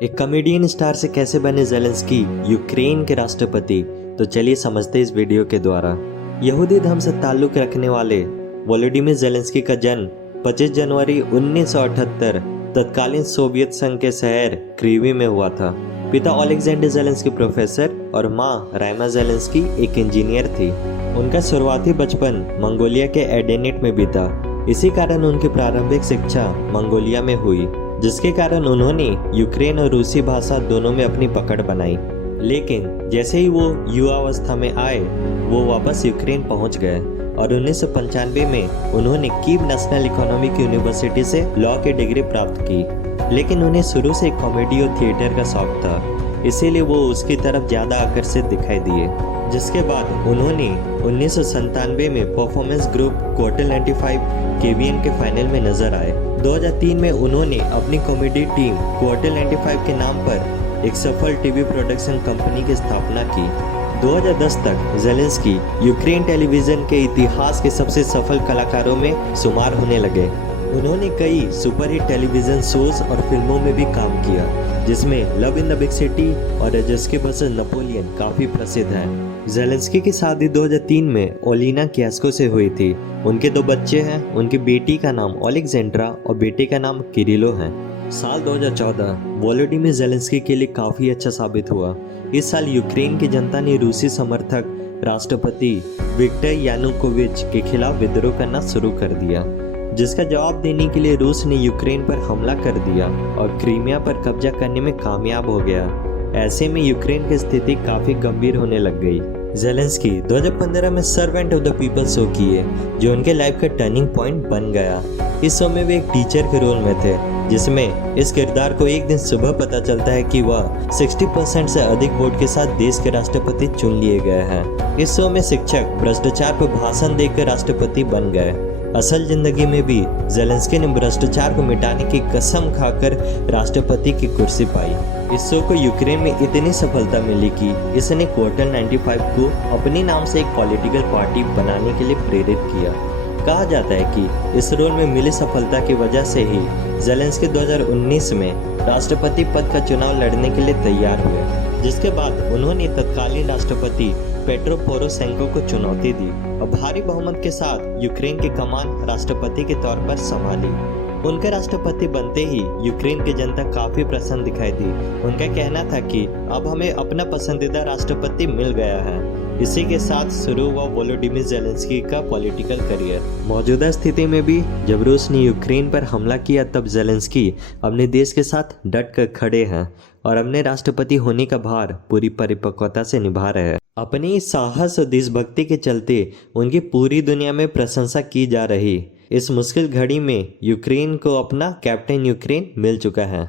एक comedian star से कैसे बने ज़ेलेंस्की यूक्रेन के राष्ट्रपति। तो चलिए समझते हैं इस वीडियो के द्वारा। यहूदी धर्म से ताल्लुक रखने वाले वोलोडिमिर ज़ेलेंस्की का जन्म 25 जनवरी 1978 तत्कालीन सोवियत संघ के शहर क्रीवी में हुआ था। पिता ओलेक्जेंडर ज़ेलेंस्की प्रोफेसर और मां राइमा ज़ेलेंस्की एक इंजीनियर थी। उनका शुरुआती बचपन मंगोलिया के एडेनेट में बीता। इसी कारण उनकी प्रारंभिक शिक्षा मंगोलिया में हुई, जिसके कारण उन्होंने यूक्रेन और रूसी भाषा दोनों में अपनी पकड़ बनाई। लेकिन जैसे ही वो युवावस्था में आए, वो वापस यूक्रेन पहुंच गए और 1995 में उन्होंने कीव नेशनल इकोनॉमिक यूनिवर्सिटी से लॉ की डिग्री प्राप्त की। लेकिन उन्हें शुरू से कॉमेडी और थिएटर का शौक था, इसीलिए वो उसकी तरफ ज़्यादा आकर्षित दिखाई दिए। जिसके बाद उन्होंने 1997 में परफॉर्मेंस ग्रुप क्वार्टर 95 केवीएन के फाइनल में नजर आए। 2003 में उन्होंने अपनी कॉमेडी टीम क्वार्टर 95 के नाम पर एक सफल टीवी प्रोडक्शन कंपनी की स्थापना की। 2010 तक ज़ेलेंस्की यूक्रेन टेलीविज़न के इतिहास के सबसे सफल कलाकारों में शुमार होने लगे। उन्होंने कई सुपरहिट टेलीविज़न शोज और फिल्मों में भी काम किया, जिसमें love in the big city और रेजस्की वर्सेस नेपोलियन काफ़ी प्रसिद्ध है। ज़ेलेंस्की की शादी 2003 में ओलिना कियास्को से हुई थी। उनके 2 बच्चे हैं। उनकी बेटी का नाम ओलेक्जेंड्रा और बेटे का नाम किरिलो है। साल 2014 वोलोडिमिर ज़ेलेंस्की के लिए काफ़ी अच्छा साबित हुआ। इस साल यूक्रेन की जनता ने रूसी समर्थक राष्ट्रपति विक्टर यानुकोविच के खिलाफ विद्रोह करना शुरू कर दिया, जिसका जवाब देने के लिए रूस ने यूक्रेन पर हमला कर दिया और क्रीमिया पर कब्जा करने में कामयाब हो गया। ऐसे में यूक्रेन की स्थिति काफ़ी गंभीर होने लग गई। ज़ेलेंस्की 2015 में servant of the people show किए, जो उनके लाइफ का टर्निंग पॉइंट बन गया। इस शो में वे एक टीचर के रोल में थे, जिसमें इस किरदार को एक दिन सुबह पता चलता है कि वह 60% से अधिक वोट के साथ देश के राष्ट्रपति चुन लिए गए हैं। इस शो में शिक्षक भ्रष्टाचार पर भाषण देकर राष्ट्रपति बन गए। असल जिंदगी में भी ज़ेलेंस्की ने भ्रष्टाचार को मिटाने की कसम खाकर राष्ट्रपति की कुर्सी पाई। इस शो को यूक्रेन में इतनी सफलता मिली कि इसने क्वार्टर 95 को अपने नाम से एक पॉलिटिकल पार्टी बनाने के लिए प्रेरित किया। कहा जाता है कि इस रोल में मिली सफलता की वजह से ही ज़ेलेंस्की 2019 में राष्ट्रपति पद का चुनाव लड़ने के लिए तैयार हुए, जिसके बाद उन्होंने तत्कालीन राष्ट्रपति पेट्रो पोरोशेंको को चुनौती दी और भारी बहुमत के साथ यूक्रेन की कमान राष्ट्रपति के तौर पर संभाली। उनके राष्ट्रपति बनते ही यूक्रेन की जनता काफ़ी प्रसन्न दिखाई दी। उनका कहना था कि अब हमें अपना पसंदीदा राष्ट्रपति मिल गया है। इसी के साथ शुरू हुआ वोलोडिमिर ज़ेलेंस्की का पॉलिटिकल करियर। मौजूदा स्थिति में भी जब रूस ने यूक्रेन पर हमला किया, तब ज़ेलेंस्की अपने देश के साथ डट कर खड़े हैं और अपने राष्ट्रपति होने का भार पूरी परिपक्वता से निभा रहे हैं। अपनी साहस और देशभक्ति के चलते उनकी पूरी दुनिया में प्रशंसा की जा रही। इस मुश्किल घड़ी में यूक्रेन को अपना कैप्टन यूक्रेन मिल चुका है।